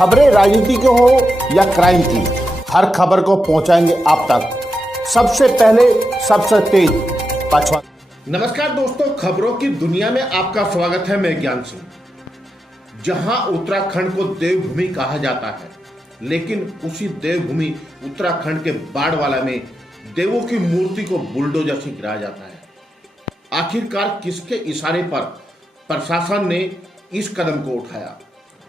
खबरें राजनीति की हो या क्राइम की, हर खबर को पहुंचाएंगे आप तक सबसे पहले, सबसे तेज पचवा। नमस्कार दोस्तों, खबरों की दुनिया में आपका स्वागत है। मैं ज्ञान सिंह। जहां उत्तराखंड को देवभूमि कहा जाता है, लेकिन उसी देवभूमि उत्तराखंड के बाड़वाला में देवों की मूर्ति को बुलडोजर से गिराया जाता है। आखिरकार किसके इशारे पर प्रशासन ने इस कदम को उठाया,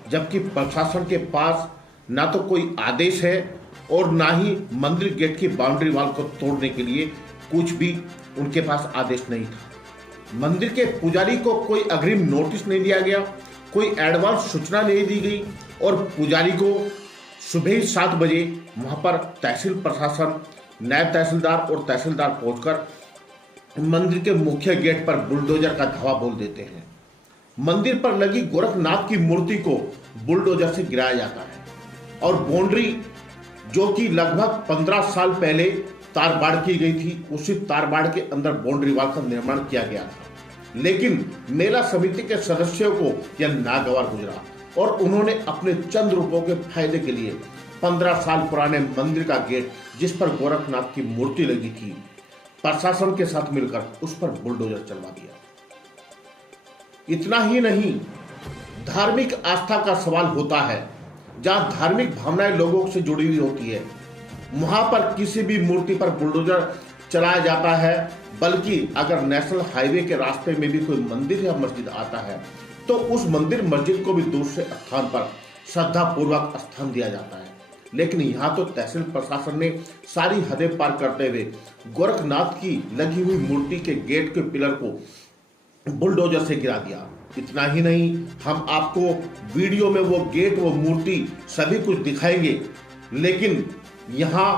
जबकि प्रशासन के पास ना तो कोई आदेश है और ना ही मंदिर गेट की बाउंड्री वॉल को तोड़ने के लिए कुछ भी उनके पास आदेश नहीं था। मंदिर के पुजारी को कोई अग्रिम नोटिस नहीं दिया गया, कोई एडवांस सूचना नहीं दी गई और पुजारी को सुबह ही 7 बजे वहां पर तहसील प्रशासन, नायब तहसीलदार और तहसीलदार पहुंचकर मंदिर के मुख्य गेट पर बुलडोजर का धावा बोल देते हैं। मंदिर पर लगी गोरखनाथ की मूर्ति को बुलडोजर से गिराया जाता है और बाउंड्री जो कि लगभग 15 साल पहले तारबाड़ की गई थी, उसी तारबाड़ के अंदर बाउंड्री वॉल का निर्माण किया गया था। लेकिन मेला समिति के सदस्यों को यह नागवार गुजरा और उन्होंने अपने चंद रुपयों के फायदे के लिए 15 साल पुराने मंदिर का गेट, जिस पर गोरखनाथ की मूर्ति लगी थी, प्रशासन के साथ मिलकर उस पर बुलडोजर चलवा दिया। इतना ही नहीं, धार्मिक आस्था का सवाल होता है। जहां धार्मिक भावनाएं लोगों से जुड़ी हुई होती है, वहां पर किसी भी मूर्ति पर बुलडोजर चलाया जाता है। बल्कि अगर नेशनल हाईवे के रास्ते में भी कोई मंदिर या मस्जिद आता है तो उस मंदिर मस्जिद को भी दूसरे स्थान पर श्रद्धा पूर्वक स्थान दिया जाता है। लेकिन यहाँ तो तहसील प्रशासन ने सारी हदें पार करते हुए गोरखनाथ की लगी हुई मूर्ति के गेट के पिलर को बुलडोजर से गिरा दिया। इतना ही नहीं, हम आपको वीडियो में वो गेट, वो मूर्ति सभी कुछ दिखाएंगे, लेकिन यहाँ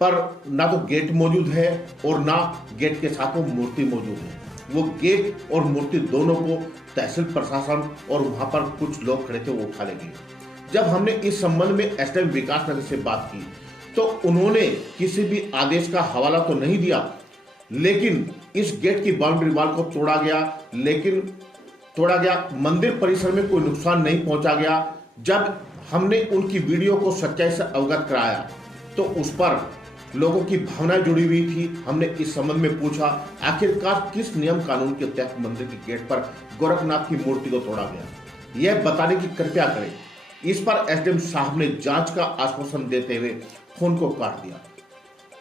पर ना तो गेट मौजूद है और ना गेट के साथ वो मूर्ति मौजूद है। वो गेट और मूर्ति दोनों को तहसील प्रशासन और वहां पर कुछ लोग खड़े थे वो उठा ले गए। जब हमने इस संबंध में एसडीएम विकास नगर से बात की तो उन्होंने किसी भी आदेश का हवाला तो नहीं दिया, लेकिन इस गेट की बाउंड्री वॉल को तोड़ा गया, मंदिर परिसर में कोई नुकसान नहीं पहुंचा गया। जब हमने उनकी वीडियो को सच्चाई से अवगत कराया तो उस पर लोगों की भावनाएं जुड़ी हुई थी। हमने इस संबंध में पूछा, आखिरकार किस नियम कानून के तहत मंदिर के गेट पर गोरखनाथ की मूर्ति को तोड़ा गया, यह बताने की कृपया करें। इस पर एसडीएम साहब ने जांच का आश्वासन देते हुए फोन को काट दिया।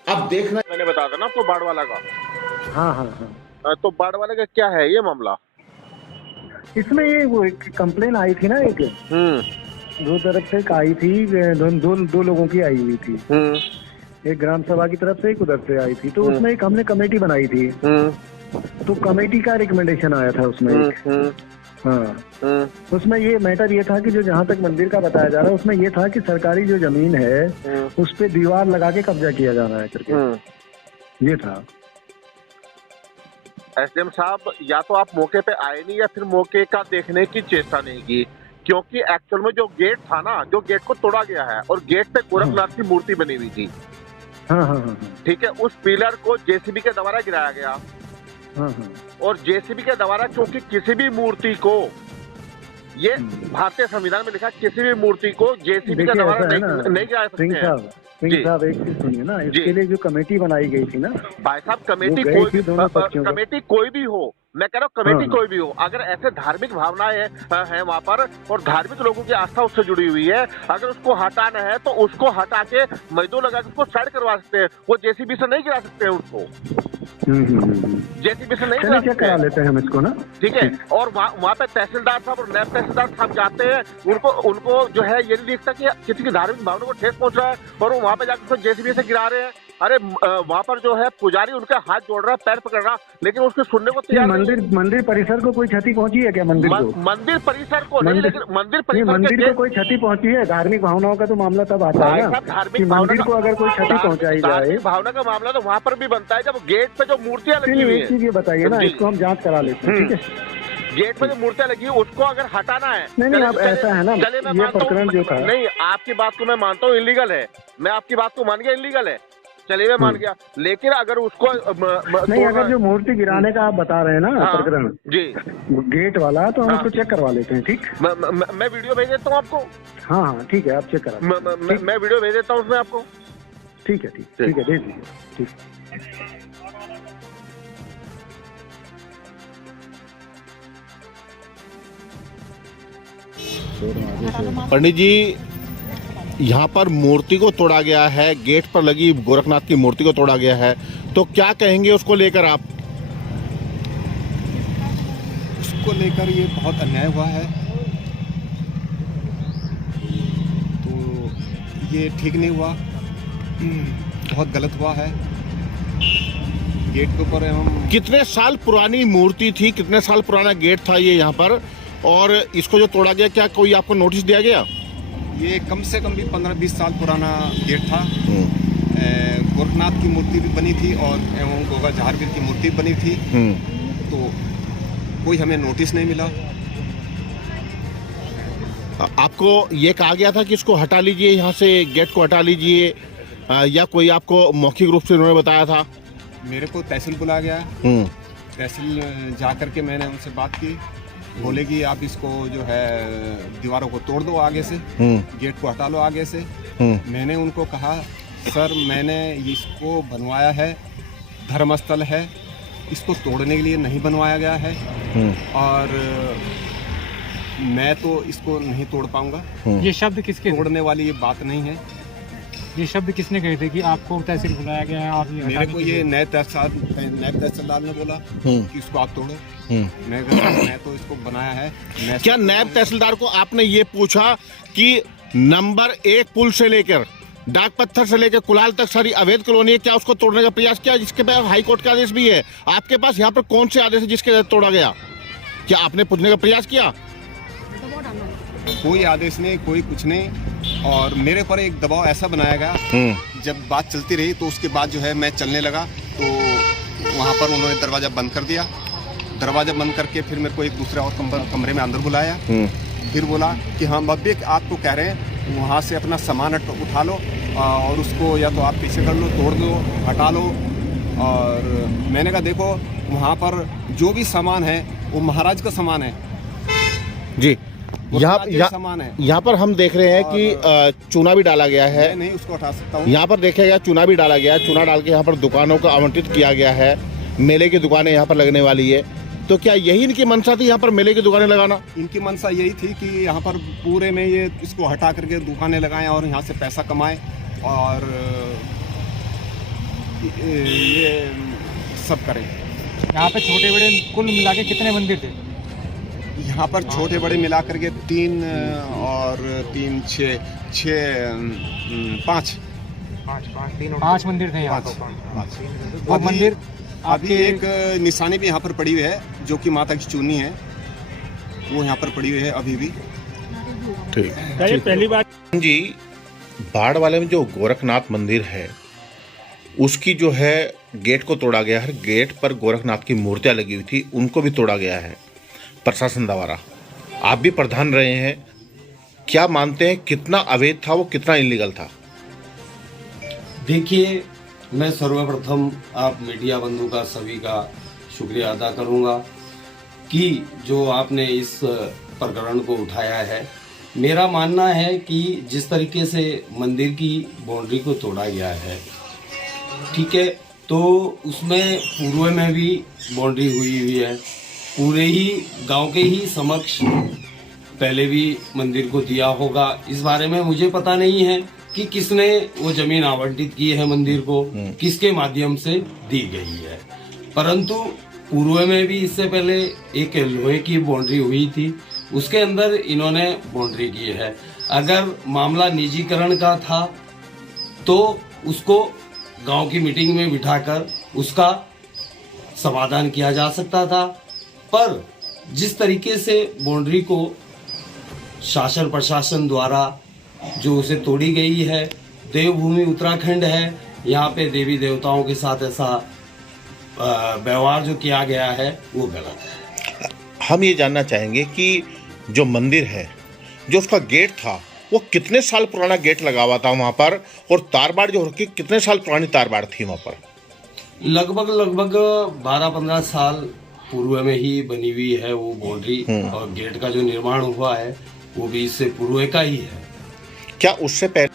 अब देखना, मैंने बता था ना आपको बाड़वाला का। हाँ। तो बाड़वाला का क्या है ये मामला? इसमें ये वो एक कंप्लेन आई थी ना, एक दो तरफ से आई थी, दो लोगों की आई हुई थी। एक ग्राम सभा की तरफ से, एक उधर से आई थी। तो उसमें एक हमने कमेटी बनाई थी, तो कमेटी का रिकमेंडेशन आया था उसमें एक। हाँ, उसमें ये मैटर ये था कि जो जहाँ तक मंदिर का बताया जा रहा है, उसमें ये था कि सरकारी जो जमीन है उस पे दीवार लगा के कब्जा किया जा रहा है करके, ये था। एसडीएम साहब, या तो आप मौके पे आए नहीं या फिर मौके का देखने की चेष्टा नहीं की, क्योंकि एक्चुअल में जो गेट था ना, जो गेट को तोड़ा गया है और गेट पे गोरखनाथ की मूर्ति बनी हुई थी। हाँ। ठीक है, उस पिलर को जेसीबी के द्वारा गिराया गया। और जेसीबी के द्वारा, क्योंकि किसी भी मूर्ति को, ये भारतीय संविधान में लिखा, किसी भी मूर्ति को जेसीबी के द्वारा नहीं गिरा सकते हैं। सिंह साहब, एक चीज सुनिए ना, इसके लिए जो कमेटी बनाई गई थी ना भाई साहब, कमेटी कोई भी हो, मैं कह रहा हूँ कमेटी कोई भी हो, अगर ऐसे धार्मिक भावनाएं हैं वहाँ पर और धार्मिक लोगों की आस्था उससे जुड़ी हुई है, अगर उसको हटाना है तो उसको हटा के मजदूर लगा के उसको साइड करवा सकते हैं। वो जेसीबी से नहीं गिरा सकते हैं उसको, जेसीबी से नहीं करा लेते हैं हम इसको ना। ठीक है, और वहाँ पे तहसीलदार साहब और नायब तहसीलदार साहब जाते हैं, उनको जो है ये नहीं दिखता कि किसी की धार्मिक भावना को ठेस पहुंच रहा है और वो वहाँ पे जाकर जेसीबी से गिरा रहे हैं। अरे वहाँ पर जो है पुजारी उनका हाथ जोड़ रहा है, पैर पकड़ रहा, लेकिन उसको सुनने को तैयार नहीं। मंदिर परिसर को कोई क्षति पहुंची है क्या? मंदिर परिसर को नहीं, लेकिन मंदिर को कोई क्षति पहुंची है? धार्मिक भावनाओं का तो मामला तब आता है ना, धार्मिक मंदिर को अगर कोई क्षति पहुंचाई जाए। भावना का मामला तो वहाँ पर भी बनता है जब गेट पे जो मूर्तियां लगी हुई है। ये बताइए ना, इसको हम जांच करा लेते हैं। ठीक है, गेट पे जो मूर्तियां लगी है उसको अगर हटाना है, नहीं अब ऐसा है ना, ये प्रकरण जो था, नहीं, आपकी बात को मैं मानता हूँ इलीगल है, मैं आपकी बात को मान गया इलीगल है, चलिए मैं मान गया, लेकिन अगर उसको नहीं, अगर जो मूर्ति गिराने का आप बता रहे हैं ना प्रकरण जी गेट वाला, तो हम उसको चेक करवा लेते हैं। ठीक, मैं वीडियो भेज देता हूँ आपको। हाँ हाँ ठीक है, आप चेक करा। मैं वीडियो भेज देता हूँ उसमें आपको। ठीक है, ठीक है, भेज दीजिए। ठीक। पंडित जी, यहाँ पर मूर्ति को तोड़ा गया है, गेट पर लगी गोरखनाथ की मूर्ति को तोड़ा गया है, तो क्या कहेंगे उसको लेकर आप? उसको लेकर ये बहुत अन्याय हुआ है, तो ये ठीक नहीं हुआ, बहुत गलत हुआ है। गेट के ऊपर हम कितने साल पुरानी मूर्ति थी, कितने साल पुराना गेट था ये यहाँ पर, और इसको जो तोड़ा गया, क्या कोई आपको नोटिस दिया गया? ये कम से कम भी 15-20 साल पुराना गेट था। गोरखनाथ की मूर्ति भी बनी थी और एवं गोगा जहारवीर की मूर्ति भी बनी थी, तो कोई हमें नोटिस नहीं मिला। आपको ये कहा गया था कि इसको हटा लीजिए, यहाँ से गेट को हटा लीजिए, या कोई आपको मौखिक रूप से उन्होंने बताया था? मेरे को तहसील बुलाया गया, तहसील जा करके मैंने उनसे बात की, बोले कि आप इसको जो है दीवारों को तोड़ दो आगे से, गेट को हटा लो आगे से। मैंने उनको कहा सर मैंने इसको बनवाया है, धर्मस्थल है, इसको तोड़ने के लिए नहीं बनवाया गया है, और मैं तो इसको नहीं तोड़ पाऊंगा। ये शब्द किसके तोड़ने वाली ये बात नहीं है। ये शब्द किसने कहे थे कि आपको तहसील बुलाया गया है और मेरे को ये नायब तहसीलदार ने बोला कि इसको आप तोड़ो। मैं तो इसको बनाया है। क्या नायब तहसीलदार को आपने ये पूछा कि नंबर 1 पुल से लेकर डाक पत्थर से लेकर कुलाल तक सारी अवैध कॉलोनी है, क्या उसको तोड़ने का प्रयास किया, जिसके पास हाई कोर्ट का आदेश भी है? आपके पास यहाँ पर कौन से आदेश है जिसके तहत तोड़ा गया? क्या आपने पूछने का प्रयास किया? कोई आदेश नहीं, कोई कुछ नहीं। और मेरे पर एक दबाव ऐसा बनाया गया, जब बात चलती रही तो उसके बाद जो है मैं चलने लगा, तो वहाँ पर उन्होंने दरवाज़ा बंद कर दिया। दरवाज़ा बंद करके फिर मेरे को एक दूसरे और कमरे में अंदर बुलाया, फिर बोला कि हम अभी आपको कह रहे हैं वहाँ से अपना सामान उठा लो और उसको या तो आप पीछे कर लो, तोड़ दो, हटा लो। और मैंने कहा देखो वहाँ पर जो भी सामान है वो महाराज का सामान है जी। यहाँ पर हम देख रहे हैं कि चूना भी डाला गया है। नहीं उसको हटा सकता हूँ। यहाँ पर देखेगा चूना भी डाला गया है, चूना डाल के यहाँ पर दुकानों को आवंटित किया गया है, मेले की दुकानें यहाँ पर लगने वाली है। तो क्या यही इनकी मंशा थी यहाँ पर मेले की दुकानें लगाना? इनकी मंशा यही थी कि यहाँ पर पूरे में ये इसको हटा करके दुकानें लगाएं और यहाँ से पैसा कमाएं, और ये सब करें। यहाँ पे छोटे बड़े कुल मिला के कितने मंदिर थे? यहाँ पर छोटे बड़े मिला करके 3 और 3 6 5 मंदिर थे यहाँ पर। वो मंदिर अभी एक निशानी भी यहाँ पर पड़ी हुई है, जो कि माता की चूनी है, वो यहाँ पर पड़ी हुई है अभी भी। ठीक, ये पहली बार जी। बाढ़ वाले में जो गोरखनाथ मंदिर है उसकी जो है गेट को तोड़ा गया है, गेट पर गोरखनाथ की मूर्तियां लगी हुई थी उनको भी तोड़ा गया है प्रशासन द्वारा। आप भी प्रधान रहे हैं, क्या मानते हैं कितना अवैध था वो, कितना इलीगल था? देखिए, मैं सर्वप्रथम आप मीडिया बंधु का सभी का शुक्रिया अदा करूंगा कि जो आपने इस प्रकरण को उठाया है। मेरा मानना है कि जिस तरीके से मंदिर की बाउंड्री को तोड़ा गया है, ठीक है, तो उसमें पूर्व में भी बाउंड्री हुई है, पूरे ही गांव के ही समक्ष पहले भी मंदिर को दिया होगा। इस बारे में मुझे पता नहीं है कि किसने वो जमीन आवंटित की है मंदिर को, किसके माध्यम से दी गई है, परंतु पूर्व में भी इससे पहले एक लोहे की बाउंड्री हुई थी, उसके अंदर इन्होंने बाउंड्री की है। अगर मामला निजीकरण का था तो उसको गांव की मीटिंग में बिठाकर उसका समाधान किया जा सकता था, पर जिस तरीके से बाउंड्री को शासन प्रशासन द्वारा जो उसे तोड़ी गई है, देवभूमि उत्तराखंड है, यहाँ पे देवी देवताओं के साथ ऐसा व्यवहार जो किया गया है वो गलत है। हम ये जानना चाहेंगे कि जो मंदिर है, जो उसका गेट था, वो कितने साल पुराना गेट लगा हुआ था वहाँ पर, और तारबाड़ जो रखी कितने साल पुरानी तारबाड़ थी वहाँ पर? लगभग 12-15 साल पूर्व में ही बनी हुई है वो बाउंड्री, और गेट का जो निर्माण हुआ है वो भी इससे पूर्व का ही है। क्या उससे पहले